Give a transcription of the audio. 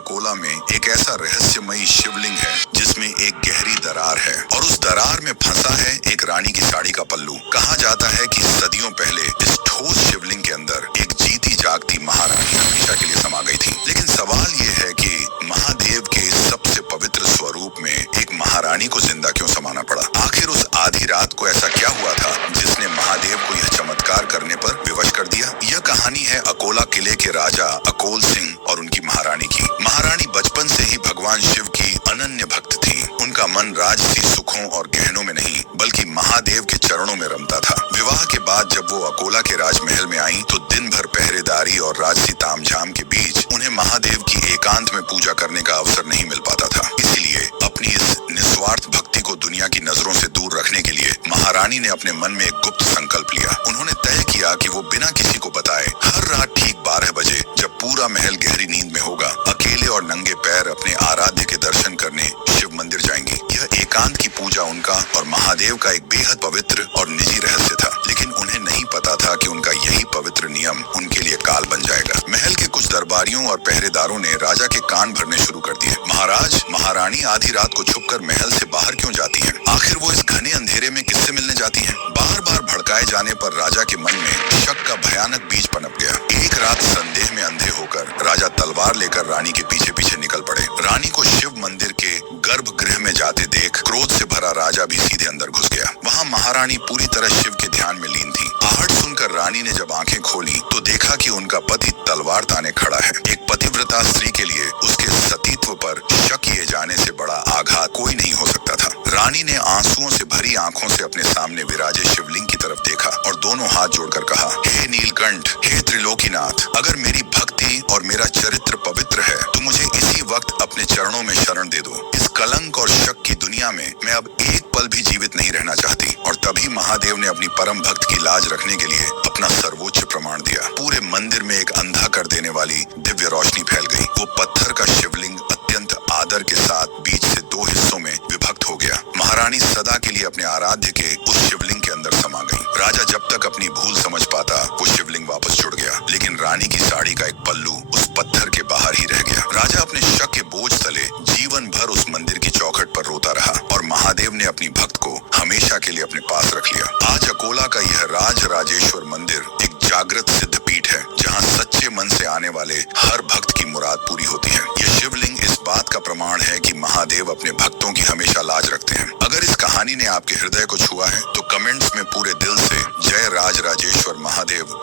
अकोला में एक ऐसा रहस्यमयी शिवलिंग है जिसमें एक गहरी दरार है और उस दरार में फंसा है एक रानी की साड़ी का पल्लू। कहा जाता है कि सदियों पहले इस ठोस शिवलिंग के अंदर एक जीती जागती महारानी हमेशा के लिए समा गई थी। लेकिन सवाल ये है कि महादेव के सबसे पवित्र स्वरूप में एक महारानी को जिंदा क्यों समाना पड़ा? आखिर उस आधी रात को ऐसा क्या हुआ था जिसने महादेव को यह चमत्कार करने पर विवश कर दिया? यह कहानी है अकोला किले के राजा अकोल सिंह और उनकी महारानी की। महारानी बचपन से ही भगवान शिव की अनन्य भक्त थी। उनका मन राजसी सुखों और गहनों में नहीं बल्कि महादेव के चरणों में रमता था। विवाह के बाद जब वो अकोला के राजमहल में आई तो दिन भर पहरेदारी और राजसी तामझाम के बीच उन्हें महादेव की एकांत में पूजा करने का अवसर नहीं मिल पाता था। इसीलिए अपनी इस निस्वार्थ भक्ति को दुनिया की नजरों से दूर रखने के लिए महारानी ने अपने मन में एक गुप्त संकल्प लिया। उन्होंने तय किया कि वो बिना किसी को बताए हर रात ठीक 12 बजे जब पूरा महल गहरी नींद में होगा, अकेले और नंगे पैर अपने आराध्य के दर्शन करने शिव मंदिर जाएंगी। यह एकांत की पूजा उनका और महादेव का एक बेहद पवित्र और निजी रहस्य था। लेकिन उन्हें नहीं पता था कि उनका यही पवित्र नियम उनके लिए काल बन जाएगा। महल के कुछ दरबारियों और पहरेदारों ने राजा के कान भरने शुरू कर दिए। महाराज, महारानी आधी रात को छुपकर महल से बाहर क्यों जाती हैं? आखिर वो इस घने अंधेरे में किससे मिलने जाती हैं? बार बार भड़काए जाने पर राजा के मन में शक का भयानक बीज पनप गया। एक रात संदेह में अंधे होकर राजा तलवार लेकर रानी के पीछे पीछे निकल पड़े। रानी को शिव मंदिर के गर्भगृह में जाते देख क्रोध से भरा राजा भी सीधे अंदर घुस गया। वहाँ महारानी पूरी तरह शिव के ध्यान में लीन थी। आहट सुनकर रानी ने जब आंखें खोली तो देखा कि उनका पति तलवार ताने खड़ा है। एक पतिव्रता स्त्री के लिए उसके सतीत्व पर शक किए जाने से बड़ा आघात कोई नहीं हो सकता था। रानी ने आंसुओं से भरी आंखों से अपने सामने विराजे शिवलिंग की तरफ देखा और दोनों हाथ जोड़कर कहा, हे नीलकंठ, हे त्रिलोकीनाथ, अगर मेरी भक्ति और मेरा चरित्र पवित्र है तो मुझे इसी वक्त अपने चरणों में शरण दे दो। इस कलंक और शक की दुनिया में मैं अब एक पल भी जीवित नहीं रहना चाहती। और तभी महादेव ने अपनी परम भक्त की लाज रखने के लिए अपना सर्वोच्च प्रमाण दिया। पूरे मंदिर में एक अंधा कर देने वाली दिव्य रोशनी फैल गई। वो पत्थर का शिवलिंग अत्यंत आदर के साथ बीच से 2 हिस्सों में विभक्त हो गया। महारानी सदा के लिए अपने आराध्य के उस शिवलिंग के अंदर समा गई। राजा जब तक अपनी भूल समझ पाता वो शिवलिंग वापस जुड़ गया, लेकिन रानी की साड़ी का एक पल्लू उस पत्थर के बाहर ही रह गया। राजा अपने शक के बोझ तले जीवन भर उस मंदिर की चौखट पर रोता रहा और महादेव ने अपनी भक्त को हमेशा के लिए अपने पास रख लिया। आज अकोला का यह राज राजेश्वर मंदिर एक जागृत सिद्ध पीठ है जहाँ सच्चे मन से आने वाले हर भक्त की मुराद पूरी होती है। यह शिवलिंग इस बात का प्रमाण है कि महादेव अपने भक्तों की हमेशा लाज रखते हैं। अगर इस कहानी ने आपके हृदय को छुआ है तो कमेंट्स में पूरे दिल से जय राज राजेश्वर महादेव